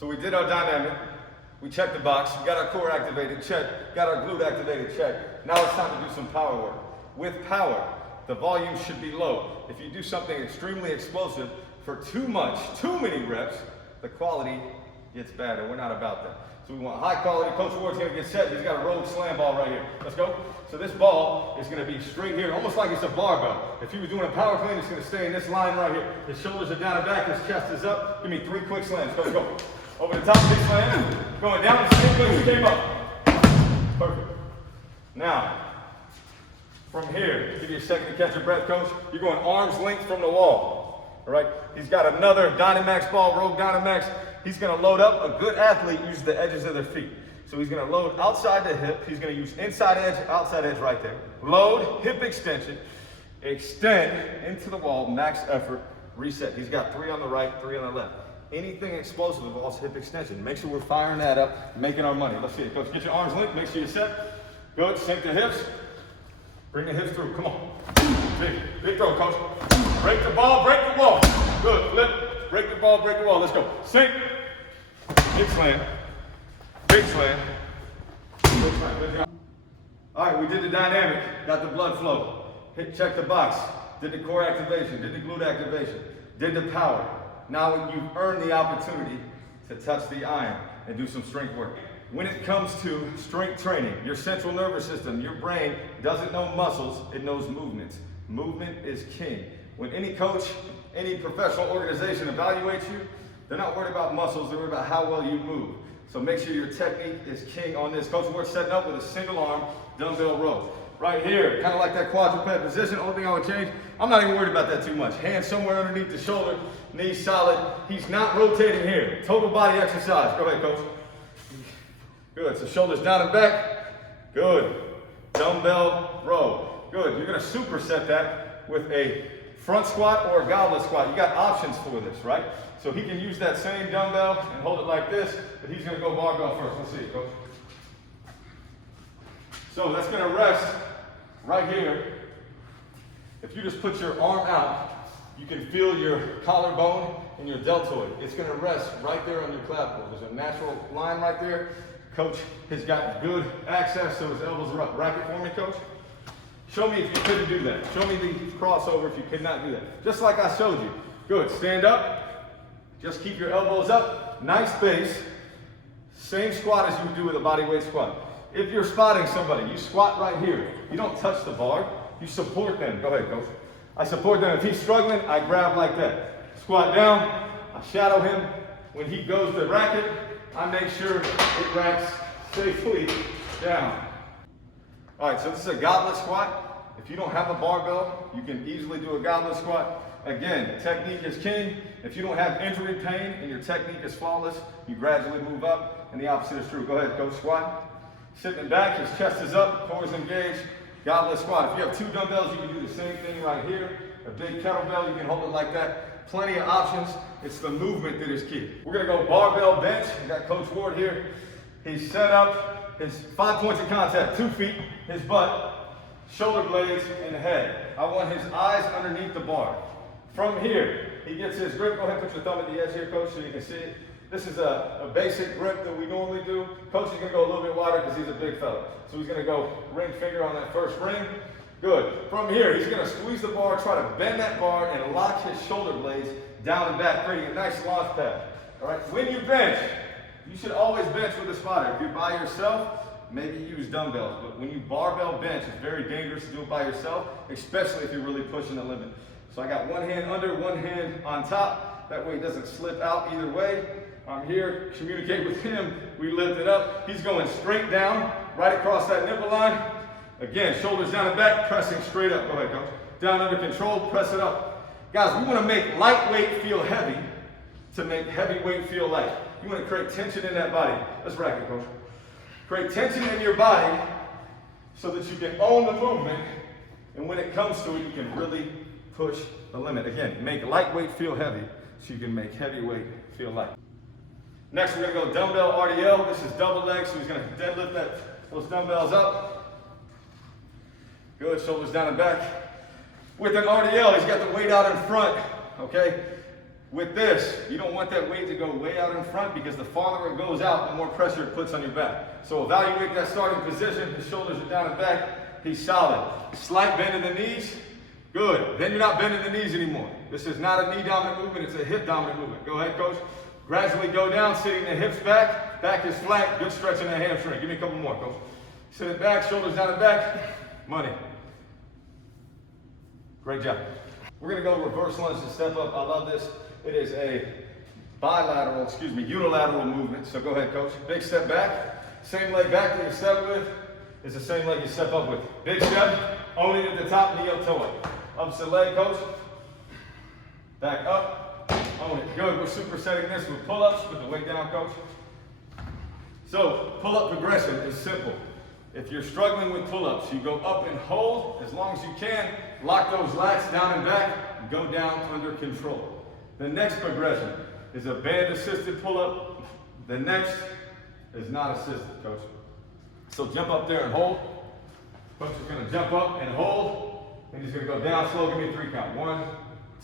So we did our dynamic. We checked the box. We got our core activated, check. Got our glute activated, check. Now it's time to do some power work. With power, the volume should be low. If you do something extremely explosive for too many reps, the quality gets bad, and we're not about that. So we want high quality. Coach Ward's gonna get set. He's got a rogue slam ball right here. Let's go. So this ball is gonna be straight here, almost like it's a barbell. If he was doing a power clean, it's gonna stay in this line right here. His shoulders are down and back, his chest is up. Give me 3 quick slams. Let's go. Over the top, big slam. Going down the same way we came up. Perfect. Now, from here, give you a second to catch your breath, coach. You're going arm's length from the wall. All right? He's got another Dynamax ball, Rogue Dynamax. He's going to load up. A good athlete uses the edges of their feet. So he's going to load outside the hip. He's going to use inside edge, outside edge right there. Load, hip extension, extend into the wall, max effort, reset. He's got 3 on the right, 3 on the left. Anything explosive involves hip extension. Make sure we're firing that up, making our money. Let's see it, coach. Get your arms linked. Make sure you're set. Good. Sink the hips. Bring the hips through. Come on. Big throw, coach. Break the ball, break the wall. Good. Flip. Break the ball, break the wall. Let's go. Sink. Big slam. Big slam. Big slam. Good job. All right, we did the dynamic. Got the blood flow. Check the box. Did the core activation. Did the glute activation. Did the power. Now you've earned the opportunity to touch the iron and do some strength work. When it comes to strength training, your central nervous system, your brain doesn't know muscles, it knows movements. Movement is king. When any coach, any professional organization evaluates you, they're not worried about muscles, they're worried about how well you move. So make sure your technique is king on this. Coach Ward's setting up with a single arm dumbbell row. Right here, kind of like that quadruped position. Only thing I would change, I'm not even worried about that too much. Hands somewhere underneath the shoulder, knees solid. He's not rotating here. Total body exercise. Go ahead, coach. Good, so shoulders down and back. Good. Dumbbell row. Good, you're gonna superset that with a front squat or a goblet squat. You got options for this, right? So he can use that same dumbbell and hold it like this, but he's gonna go barbell first. Let's see it, coach. So that's gonna rest right here. If you just put your arm out, you can feel your collarbone and your deltoid. It's gonna rest right there on your clavicle. There's a natural line right there. Coach has got good access, so his elbows are up. Rack it for me, coach. Show me if you couldn't do that. Show me the crossover if you could not do that. Just like I showed you. Good, stand up. Just keep your elbows up. Nice base. Same squat as you would do with a bodyweight squat. If you're spotting somebody, you squat right here. You don't touch the bar, you support them. Go ahead, coach. I support them. If he's struggling, I grab like that. Squat down, I shadow him. When he goes to rack it, I make sure it racks safely down. All right, so this is a goblet squat. If you don't have a barbell, you can easily do a goblet squat. Again, technique is king. If you don't have injury pain and your technique is flawless, you gradually move up, and the opposite is true. Go ahead, coach, squat. Sitting back, his chest is up, core is engaged. Goblet squat. If you have 2 dumbbells, you can do the same thing right here. A big kettlebell, you can hold it like that. Plenty of options. It's the movement that is key. We're gonna go barbell bench. We got Coach Ward here. He's set up his 5 points of contact, 2 feet, his butt, shoulder blades, and head. I want his eyes underneath the bar. From here, he gets his grip. Go ahead and put your thumb at the edge here, coach, so you can see it. This is a basic grip that we normally do. Coach is gonna go a little bit wider because he's a big fella. So he's gonna go ring finger on that first ring. Good. From here, he's gonna squeeze the bar, try to bend that bar and lock his shoulder blades down and back, creating a nice launch pad. All right, when you bench, you should always bench with a spotter. If you're by yourself, maybe use dumbbells. But when you barbell bench, it's very dangerous to do it by yourself, especially if you're really pushing the limit. So I got one hand under, one hand on top. That way it doesn't slip out either way. I'm here, communicate with him. We lift it up. He's going straight down, right across that nipple line. Again, shoulders down and back, pressing straight up. Go ahead, coach. Down under control, press it up. Guys, we want to make lightweight feel heavy to make heavyweight feel light. You want to create tension in that body. Let's rack it, coach. Create tension in your body so that you can own the movement, and when it comes to it, you can really push the limit. Again, make lightweight feel heavy so you can make heavyweight feel light. Next, we're gonna go dumbbell RDL. This is double leg, so he's gonna deadlift those dumbbells up. Good, shoulders down and back. With an RDL, he's got the weight out in front, okay? With this, you don't want that weight to go way out in front because the farther it goes out, the more pressure it puts on your back. So evaluate that starting position. His shoulders are down and back. He's solid. Slight bend in the knees. Good. Then you're not bending the knees anymore. This is not a knee dominant movement. It's a hip dominant movement. Go ahead, coach. Gradually go down, sitting the hips back. Back is flat. Good stretch in the hamstring. Give me a couple more, coach. Sit it back, shoulders down and back. Money. Great job. We're going to go reverse lunge to step up. I love this. It is a unilateral movement. So go ahead, coach. Big step back. Same leg back that you step with is the same leg you step up with. Big step. Own it at the top, knee up, toe up. Opposite leg, coach. Back up. Own it. Good. We're supersetting this with pull-ups. Put the weight down, coach. So pull-up progression is simple. If you're struggling with pull-ups, you go up and hold as long as you can. Lock those lats down and back. Go down under control. The next progression is a band-assisted pull-up. The next is not assisted, coach. So jump up there and hold. Coach is going to jump up and hold. And he's going to go down slow. Give me a 3 count. 1,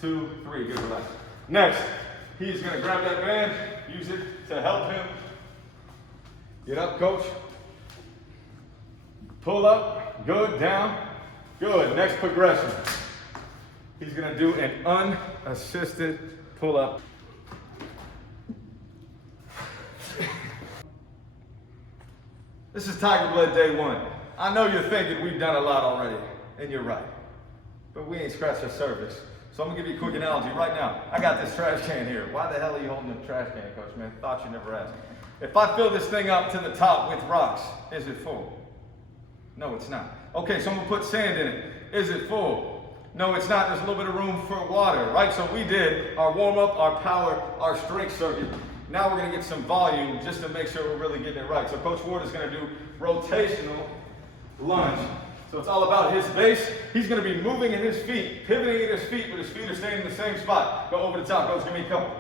2, 3. Good, relax. Next, he's going to grab that band, use it to help him. Get up, coach. Pull up. Good. Down. Good. Next progression. He's going to do an unassisted pull-up. This is Tiger Blood Day 1. I know you're thinking we've done a lot already, and you're right. But we ain't scratched the surface. So I'm gonna give you a quick analogy right now. I got this trash can here. Why the hell are you holding the trash can, coach, man? Thought you never asked. If I fill this thing up to the top with rocks, is it full? No, it's not. Okay, so I'm gonna put sand in it. Is it full? No, it's not. There's a little bit of room for water, right? So we did our warm-up, our power, our strength circuit. Now we're going to get some volume just to make sure we're really getting it right. So Coach Ward is going to do rotational lunge. So it's all about his base. He's going to be moving in his feet, pivoting in his feet, but his feet are staying in the same spot. Go over the top. Coach, give me a couple.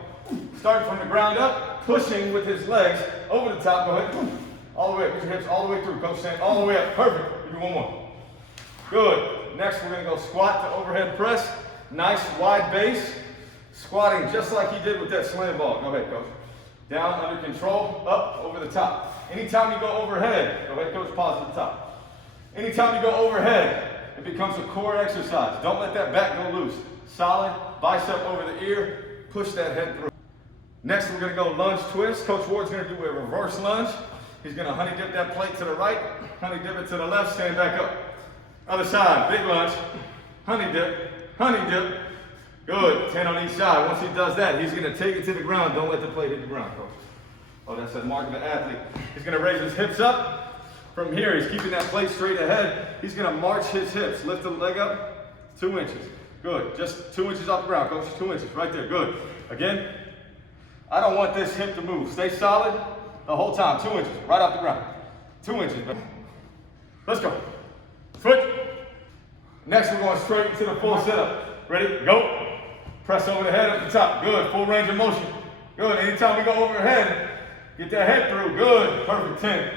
Starting from the ground up, pushing with his legs over the top. Go ahead. All the way up. Put your hips all the way through. Coach saying all the way up. Perfect. Give me one more. Good. Next, we're going to go squat to overhead press. Nice wide base. Squatting just like he did with that slam ball. Go ahead, coach. Down, under control, up, over the top. Anytime you go overhead, go ahead, coach, pause at the top. Anytime you go overhead, it becomes a core exercise. Don't let that back go loose. Solid, bicep over the ear, push that head through. Next, we're going to go lunge twist. Coach Ward's going to do a reverse lunge. He's going to honey dip that plate to the right, honey dip it to the left, stand back up. Other side, big lunge, honey dip, honey dip. Good, 10 on each side. Once he does that, he's gonna take it to the ground. Don't let the plate hit the ground, coach. Oh, that's a mark of an athlete. He's gonna raise his hips up. From here, he's keeping that plate straight ahead. He's gonna march his hips. Lift the leg up, 2 inches. Good, just 2 inches off the ground, coach. 2 inches, right there, good. Again, I don't want this hip to move. Stay solid the whole time, 2 inches, right off the ground. 2 inches, baby. Let's go. Switch. Next, we're going straight into the full sit-up. Ready? Go. Press over the head at the top. Good. Full range of motion. Good. Anytime we go overhead, get that head through. Good. Perfect. 10.